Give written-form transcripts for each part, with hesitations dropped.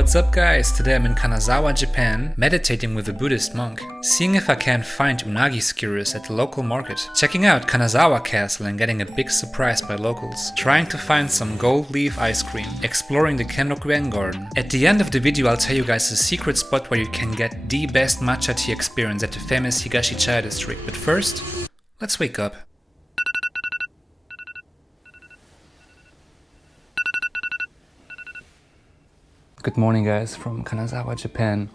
What's up guys, today I'm in Kanazawa, Japan, meditating with a Buddhist monk, seeing if I can find unagi skewers at the local market, checking out Kanazawa Castle and getting a big surprise by locals, trying to find some gold leaf ice cream, exploring the Kenrokuen Garden. At the end of the video I'll tell you guys a secret spot where you can get the best matcha tea experience at the famous Higashi Chaya District, but first, let's wake up. Good morning guys from Kanazawa, Japan.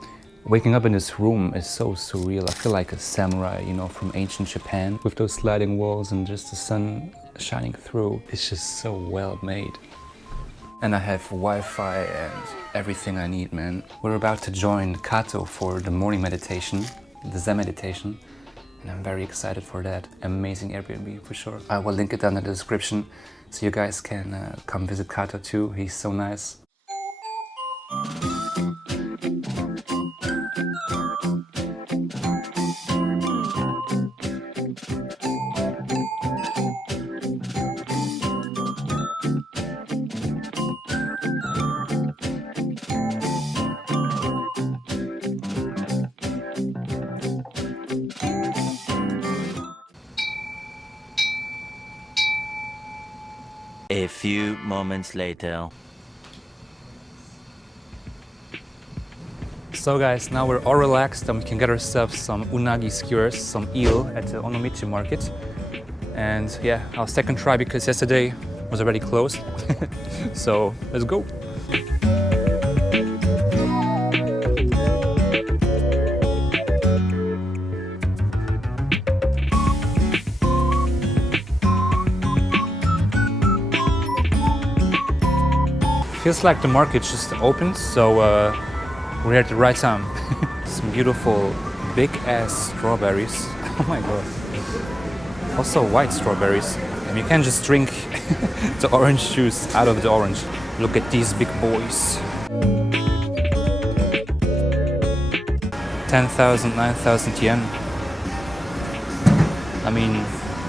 Waking up in this room is so surreal. I feel like a samurai, you know, from ancient Japan with those sliding walls and just the sun shining through. It's just so well made. And I have Wi-Fi and everything I need, man. We're about to join Kato for the morning meditation, the Zen Meditation. And I'm very excited for that. Amazing Airbnb for sure. I will link it down in the description so you guys can come visit Kato too. He's so nice. A few moments later. So guys, now we're all relaxed and we can get ourselves some unagi skewers, some eel at the Omicho Market. And yeah, our second try because yesterday was already closed. So let's go. Feels like the market just opened, so we're here at the right time. Some beautiful big ass strawberries. Oh my god. Also white strawberries. And you can just drink the orange juice out of the orange. Look at these big boys. 10,000, 9,000 yen. I mean,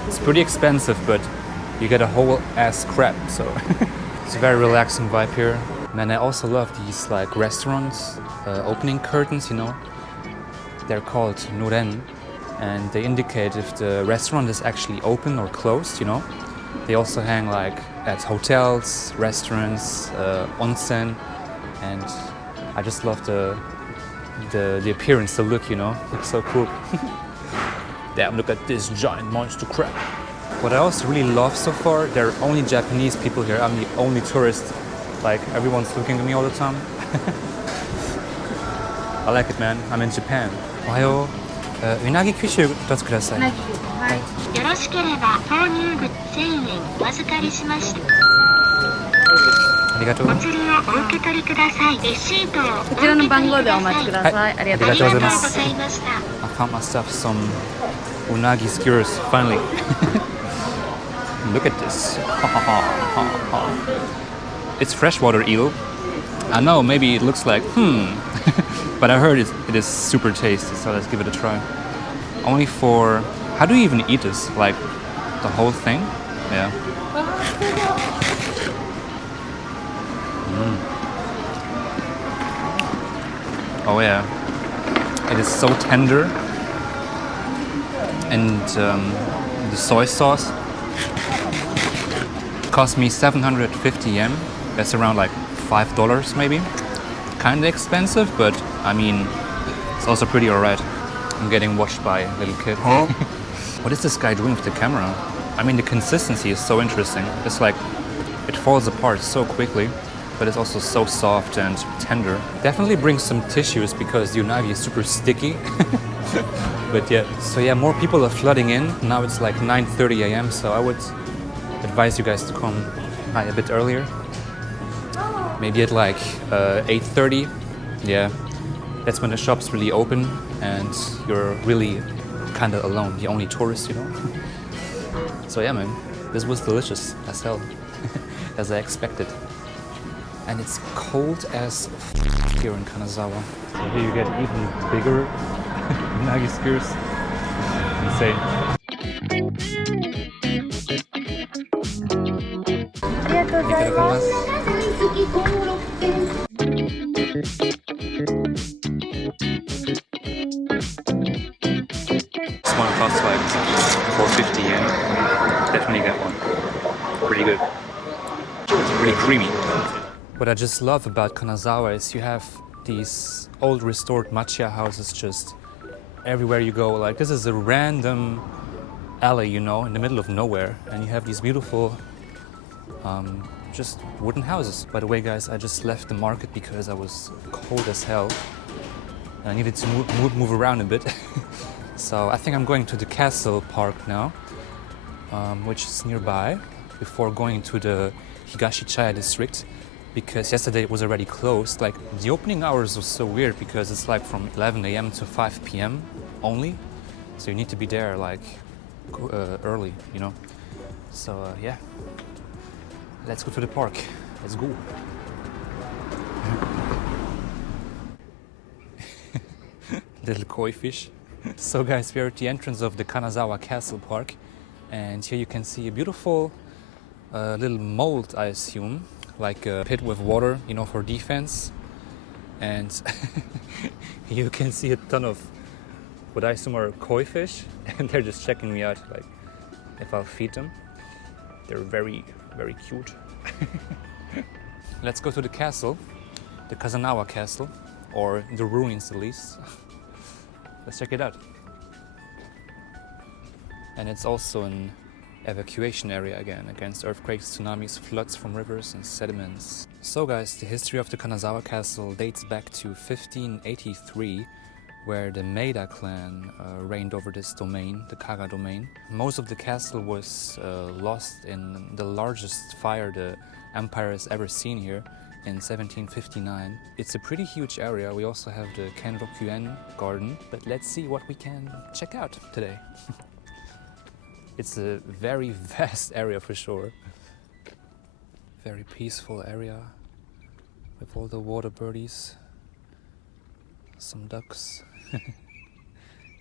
it's pretty expensive, but you get a whole ass crab, so it's a very relaxing vibe here. Man, I also love these like restaurants, opening curtains, you know. They're called noren, and they indicate if the restaurant is actually open or closed, you know. They also hang like at hotels, restaurants, onsen, and I just love the appearance, the look, you know. Looks so cool. Damn, look at this giant monster crab. What I also really love so far, there are only Japanese people here. I'm the only tourist. Like, everyone's looking at me all the time. I like it, man. I'm in Japan. Ohayo. Unagi kyushu 2つください。はい。よろしければ購入物1000円お預かりしました。ありがとう。お釣りをお受け取りください。レシートをこちらの番号でお待ちください。はい、ありがとうございます。I found myself some unagi skewers finally. Look at this. It's freshwater eel. I know, maybe it looks like, but I heard it is super tasty, so let's give it a try. Only for, how do you even eat this? Like, the whole thing? Yeah. Oh yeah. It is so tender. And the soy sauce cost me 750 yen. That's around like $5 maybe. Kinda expensive, but I mean, it's also pretty alright. I'm getting watched by a little kid. Huh? What is this guy doing with the camera? I mean, the consistency is so interesting. It's like, it falls apart so quickly, but it's also so soft and tender. Definitely brings some tissues because the unagi is super sticky. But yeah, so yeah, more people are flooding in. Now it's like 9:30 a.m. so I would advise you guys to come a bit earlier. Maybe at like 8:30. Yeah, that's when the shops really open and you're really kind of alone, the only tourist, you know. So yeah, man, this was delicious as hell, as I expected. And it's cold as here in Kanazawa. So here you get even bigger unagi skewers. Insane. ありがとうございます。This one costs like 450 yen. Definitely get one. Pretty good. Really creamy. What I just love about Kanazawa is you have these old restored matcha houses just everywhere you go. Like this is a random alley, you know, in the middle of nowhere, and you have these beautiful just wooden houses. By the way, guys, I just left the market because I was cold as hell and I needed to move around a bit. So I think I'm going to the castle park now, which is nearby, before going to the Higashi Chaya District, because yesterday it was already closed. Like the opening hours was so weird because it's like from 11 a.m. to 5 p.m. only, so you need to be there like early, you know. So yeah, let's go to the park. Let's go. Little koi fish. So guys, we're at the entrance of the Kanazawa Castle Park, and here you can see a beautiful little mold, I assume, like a pit with water, you know, for defense. And you can see a ton of what I assume are koi fish, and they're just checking me out, like if I'll feed them. They're very, very cute. Let's go to the castle, the Kanazawa Castle, or the ruins at least. Let's check it out. And it's also an evacuation area again against earthquakes, tsunamis, floods from rivers and sediments. So guys, the history of the Kanazawa Castle dates back to 1583, where the Maeda clan reigned over this domain, the Kaga domain. Most of the castle was lost in the largest fire the empire has ever seen here in 1759. It's a pretty huge area. We also have the Kenrokuen Garden, but let's see what we can check out today. It's a very vast area for sure. Very peaceful area with all the water birdies, some ducks.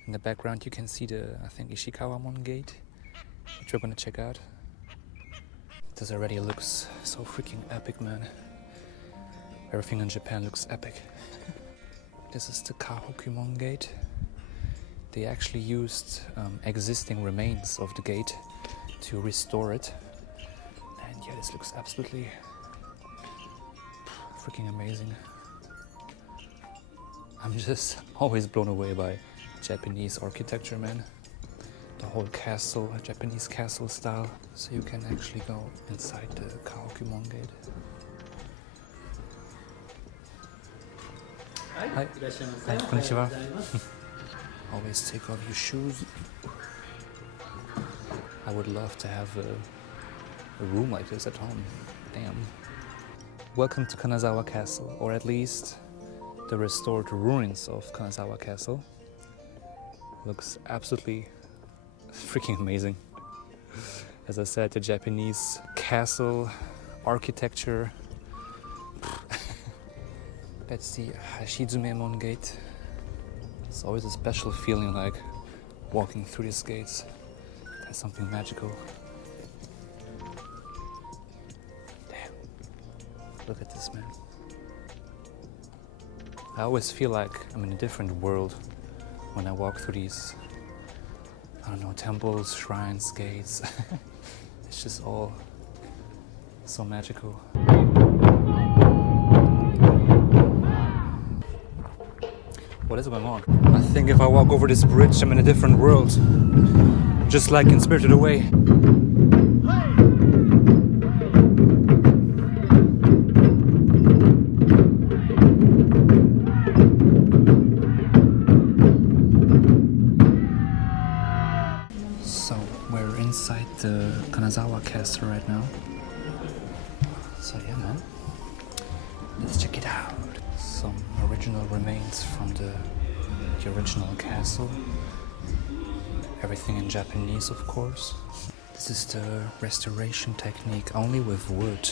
In the background you can see the, I think, Ishikawa gate, which we're gonna check out. This already looks so freaking epic, man. Everything in Japan looks epic. This is the Kenrokuen gate. They actually used existing remains of the gate to restore it. And yeah, this looks absolutely freaking amazing. I'm just always blown away by Japanese architecture, man. The whole castle, Japanese castle style. So you can actually go inside the Kenrokuen gate. Hi. Hi, konnichiwa. Always take off your shoes. I would love to have a room like this at home. Damn. Welcome to Kanazawa Castle, or at least the restored ruins of Kanazawa Castle. Looks absolutely freaking amazing. As I said, the Japanese castle architecture. That's the Hashizumemon gate. It's always a special feeling, like walking through these gates. There's something magical. Damn. Look at this, man. I always feel like I'm in a different world when I walk through these, I don't know, temples, shrines, gates. It's just all so magical. What is going on? I think if I walk over this bridge, I'm in a different world. Just like in Spirited Away. So, we're inside the Kanazawa Castle right now. So yeah, man. Let's check it out. Some original remains from the original castle. Everything in Japanese, of course. This is the restoration technique only with wood.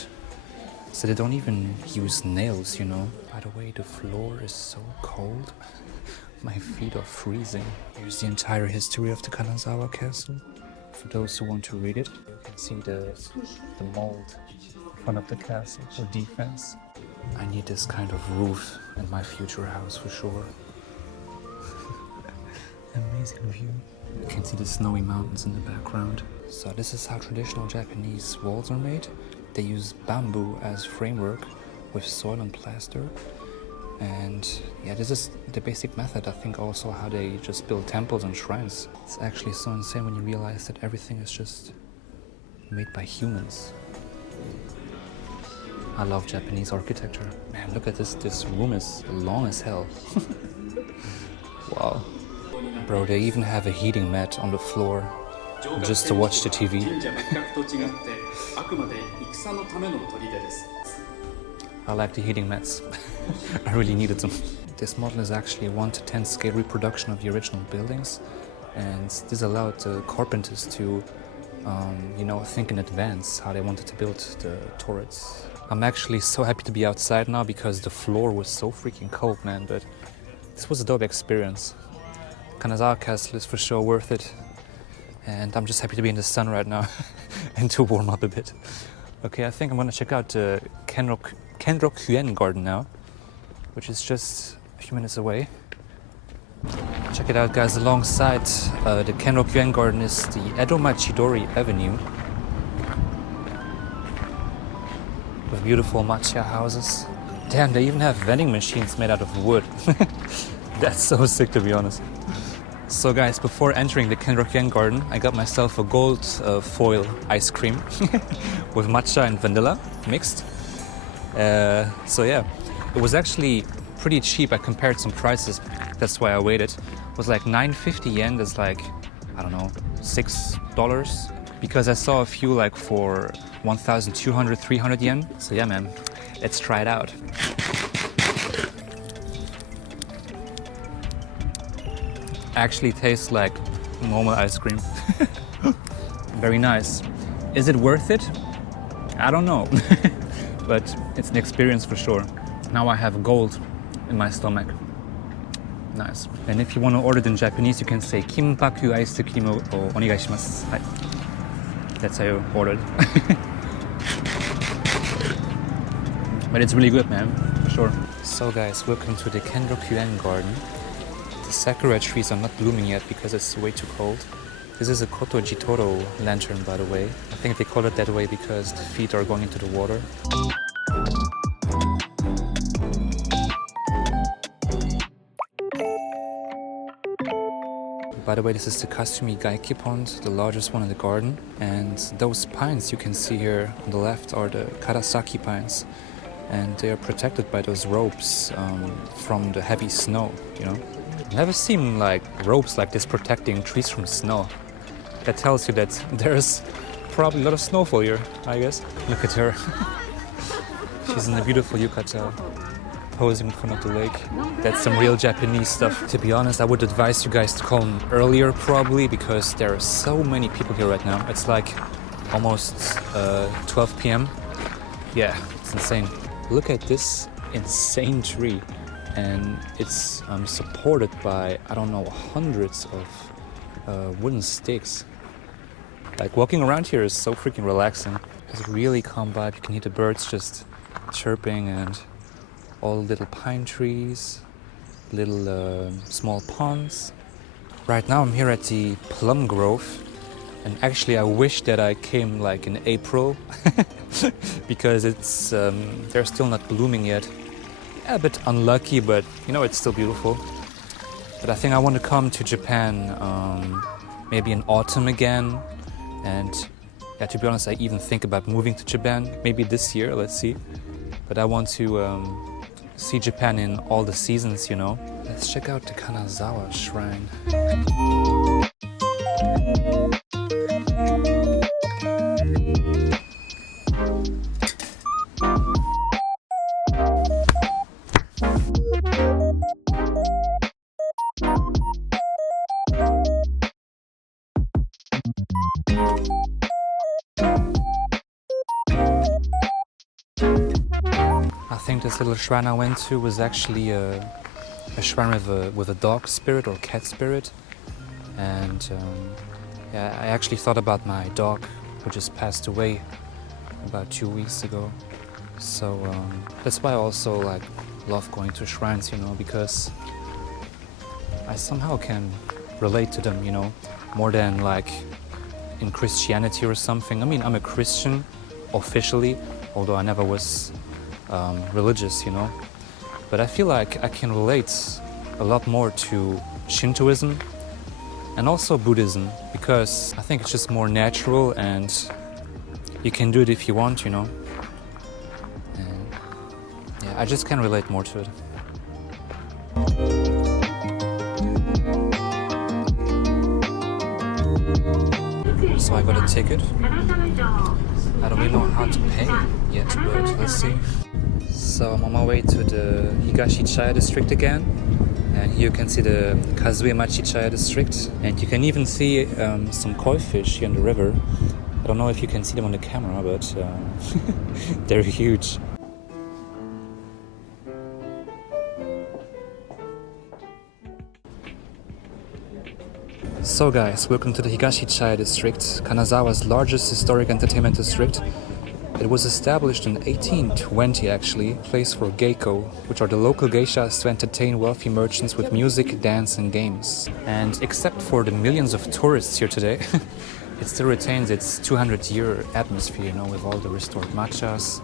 So they don't even use nails, you know. By the way, the floor is so cold. My feet are freezing. Here's the entire history of the Kanazawa Castle. For those who want to read it, you can see the mold in front of the castle for defense. I need this kind of roof in my future house for sure. Amazing view. You can see the snowy mountains in the background. So this is how traditional Japanese walls are made. They use bamboo as framework with soil and plaster. And yeah, this is the basic method. I think also how they just build temples and shrines. It's actually so insane when you realize that everything is just made by humans. I love Japanese architecture. Man, look at this. This room is long as hell. Wow. Bro, they even have a heating mat on the floor just to watch the TV. I like the heating mats. I really needed them. This model is actually a 1:10 scale reproduction of the original buildings, and this allowed the carpenters to, think in advance how they wanted to build the turrets. I'm actually so happy to be outside now because the floor was so freaking cold, man, but this was a dope experience. Kanazawa Castle is for sure worth it, and I'm just happy to be in the sun right now and to warm up a bit. Okay, I think I'm gonna check out the Kenrokuen Garden now, which is just a few minutes away. Check it out, guys. Alongside the Kenrokuen Garden is the Edo Machidori Avenue with beautiful matcha houses. Damn, they even have vending machines made out of wood. That's so sick, to be honest. So guys, before entering the Kenrokuen Garden, I got myself a gold foil ice cream with matcha and vanilla mixed. So yeah, it was actually pretty cheap. I compared some prices, that's why I waited. It was like 950 yen, that's like, I don't know, $6. Because I saw a few like for 1,200, 300 yen. So yeah, man, let's try it out. Actually tastes like normal ice cream. Very nice. Is it worth it? I don't know. But it's an experience for sure. Now I have gold in my stomach. Nice. And if you want to order it in Japanese, you can say Kimpaku ice cream o onegai shimasu. Hi. That's how you order it. But it's really good, man, for sure. So guys, welcome to the Kenrokuen Garden. The sakura trees are not blooming yet because it's way too cold. This is a Koto Jitoro lantern, by the way. I think they call it that way because the feet are going into the water. By the way, this is the Kasumi Gaiki pond, the largest one in the garden. And those pines you can see here on the left are the Karasaki pines. And they are protected by those ropes from the heavy snow, you know. Never seen like ropes like this protecting trees from snow. That tells you that there's probably a lot of snowfall here, I guess. Look at her. She's in a beautiful yukata, posing in front of the lake. That's some real Japanese stuff. To be honest, I would advise you guys to come earlier probably because there are so many people here right now. It's like almost 12 p.m. Yeah, it's insane. Look at this insane tree. And it's supported by, I don't know, hundreds of wooden sticks. Like walking around here is so freaking relaxing. It's a really calm vibe. You can hear the birds just chirping and all little pine trees, little small ponds. Right now I'm here at the plum grove. And actually I wish that I came like in April because it's they're still not blooming yet. A bit unlucky, but you know, it's still beautiful. But I think I want to come to Japan maybe in autumn again. And yeah, to be honest, I even think about moving to Japan maybe this year, let's see. But I want to see Japan in all the seasons, you know. Let's check out the Kanazawa shrine. I think this little shrine I went to was actually a shrine with a dog spirit or cat spirit. And yeah, I actually thought about my dog who just passed away about 2 weeks ago. So that's why I also like love going to shrines, you know, because I somehow can relate to them, you know, more than like in Christianity or something. I mean, I'm a Christian officially, although I never was religious, you know. But I feel like I can relate a lot more to Shintoism and also Buddhism, because I think it's just more natural and you can do it if you want, you know. And yeah, I just can relate more to it. So I got a ticket. I don't really know how to pay yet, but let's see. So I'm on my way to the Higashi Chaya District again. And here you can see the Kanazawa Chaya District. And you can even see some koi fish here in the river. I don't know if you can see them on the camera, but they're huge. So guys, welcome to the Higashi Chaya District, Kanazawa's largest historic entertainment district. It was established in 1820 actually, a place for geiko, which are the local geishas to entertain wealthy merchants with music, dance and games. And except for the millions of tourists here today, it still retains its 200-year atmosphere, you know, with all the restored matchas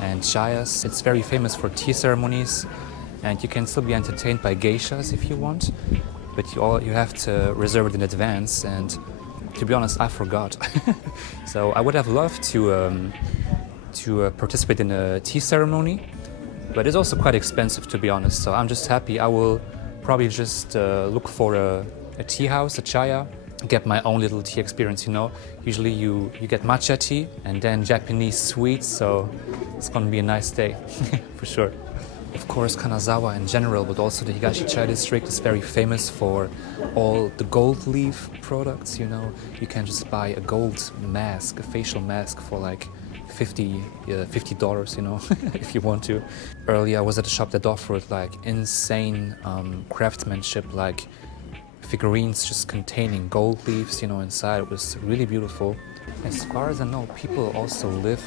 and chayas. It's very famous for tea ceremonies, and you can still be entertained by geishas if you want. But you have to reserve it in advance, and to be honest, I forgot. So I would have loved to participate in a tea ceremony, but it's also quite expensive, to be honest. So I'm just happy. I will probably just look for a tea house, a chaya, get my own little tea experience, you know. Usually you get matcha tea and then Japanese sweets, so it's gonna be a nice day for sure. Of course, Kanazawa in general, but also the Higashi Chaya District is very famous for all the gold leaf products, you know. You can just buy a gold mask, a facial mask for like $50, you know, if you want to. Earlier I was at a shop that offered like insane craftsmanship, like figurines just containing gold leaves, you know, inside. It was really beautiful. As far as I know, people also live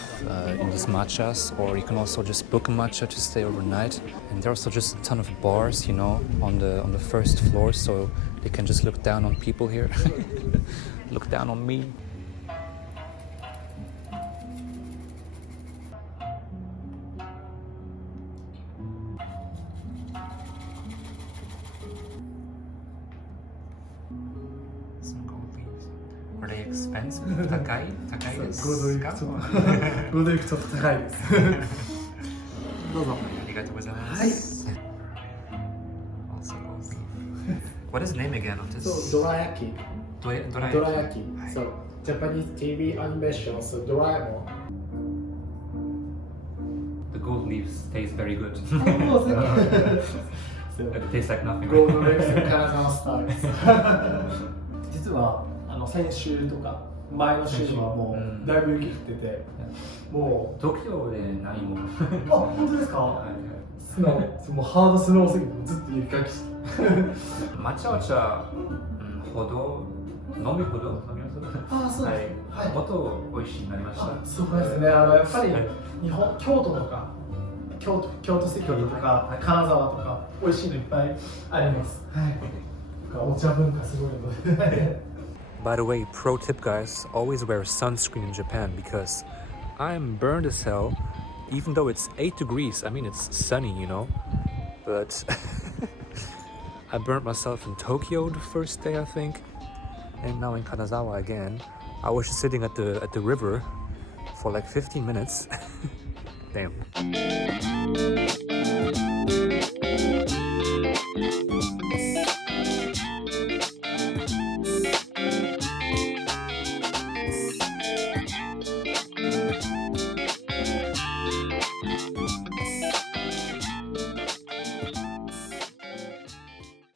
in these matchas, or you can also just book a matcha to stay overnight. And there are also just a ton of bars, you know, on the first floor, so they can just look down on people here. Look down on me. Are they expensive? 高いですか？5ドルちょっと高いです。どうぞ。ありがとうございます。はい。Also What is the name again of this? So どら焼き。どら焼き。So Japanese TV animation. So ドラえもん。The gold leaves taste very good. So It tastes like nothing. ゴールドレックス金沢スタイルです。実は先週とか前の週はもうだいぶ雪降ってて、もう東京でないもん。あ、本当ですか？スノー、もうハードスノーすぎてずっと雪かきして。抹茶お茶ほど飲みます。そうはい。はい。もっと美味しいになりました。そうですね。やっぱり京都とか京都関とか金沢とか美味しいのいっぱいあります。はい。お茶文化すごいので。By the way, pro tip guys, always wear sunscreen in Japan because I'm burned as hell, even though it's 8 degrees. I mean, it's sunny, you know, but I burnt myself in Tokyo the first day, I think, and now in Kanazawa again. I was just sitting at the river for like 15 minutes. Damn.